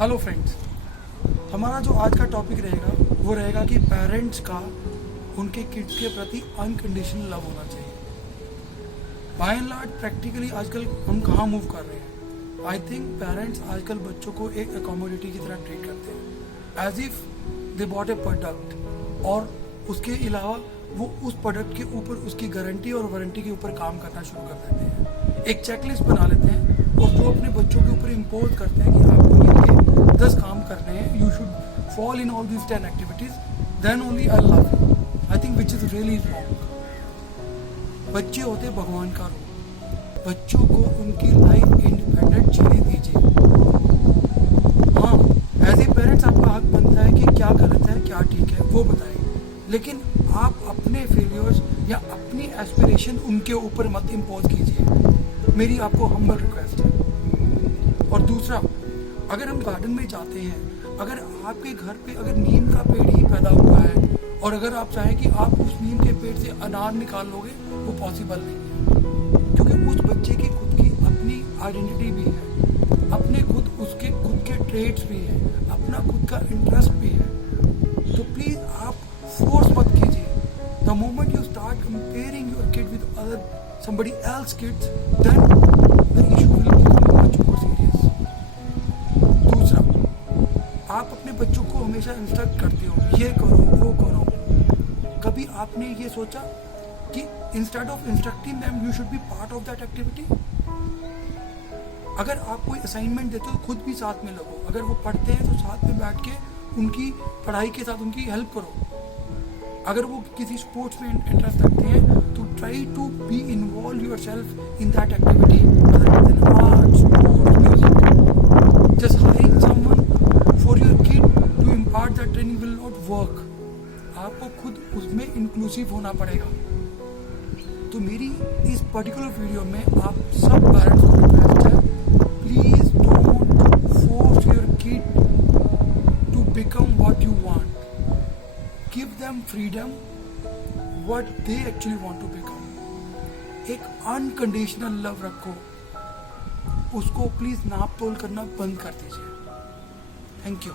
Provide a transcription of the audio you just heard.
Hello friends, हमारा जो आज का टॉपिक रहेगा वो रहेगा कि पेरेंट्स का उनके किड्स के प्रति अनकंडीशनल लव होना चाहिए। बाय एंड लार्ज प्रैक्टिकली आजकल हम कहाँ मूव कर रहे हैं। आई थिंक पेरेंट्स आजकल बच्चों को एक अकोमोडिटी की तरह ट्रीट करते हैं, as if they bought a product, और उसके अलावा वो उस प्रोडक्ट के ऊपर उसकी गारंटी और वारंटी के ऊपर काम करना शुरू कर देते हैं। एक चेकलिस्ट बना लेते हैं और जो अपने बच्चों के ऊपर इम्पोज करते हैं कि आपको ये 10 काम करने हैं, you should fall in all these 10 activities, then only I love you. I think which is really wrong. बच्चे होते भगवान का रूप। बच्चों को उनकी लाइफ इंडिपेंडेंट जीने दीजिए। हाँ, एज ए पेरेंट्स आपका हक बनता है कि क्या गलत है क्या ठीक है वो बताएं, लेकिन आप अपने फेलियर्स या अपनी एस्पिरेशन उनके ऊपर मत इम्पोज कीजिए। मेरी आपको हम्बल रिक्वेस्ट है। और दूसरा, अगर हम गार्डन में जाते हैं, अगर आपके घर पे अगर नीम का पेड़ ही पैदा हुआ है और अगर आप चाहें कि आप उस नीम के पेड़ से अनार निकाल लोगे, वो पॉसिबल नहीं है, क्योंकि उस बच्चे की खुद की अपनी आइडेंटिटी भी है, अपने उसके खुद के ट्रेड्स भी हैं, अपना खुद का इंटरेस्ट भी है। तो प्लीज आप फोर्स मत कीजिए। The moment you start comparing your kid with other somebody else kids, then the issue will become much more serious. दूसरा, आप अपने बच्चों को हमेशा इंस्ट्रक्ट करते हो, ये करो वो करो। कभी आपने ये सोचा कि instead of instructing them you should be part of that activity? अगर आप कोई असाइनमेंट देते हो तो खुद भी साथ में लगो। अगर वो पढ़ते हैं तो साथ में बैठ के उनकी पढ़ाई के साथ उनकी हेल्प करो। अगर वो किसी स्पोर्ट्स में इंटरेस्ट रखते हैं तो try to be involve yourself in that activity, other than art, sports, music. Just hiring someone for your kid to impart that training will not work. आपको खुद उसमें इंक्लूसिव होना पड़ेगा। तो मेरी इस पर्टिकुलर वीडियो में आप सब पेरेंट्स को रिक्वेस्ट है, please don't force your kid to become what you want. Give them freedom, what they actually want to become. एक अनकंडीशनल लव रखो, उसको प्लीज नाप तोल करना बंद कर दीजिए। Thank you.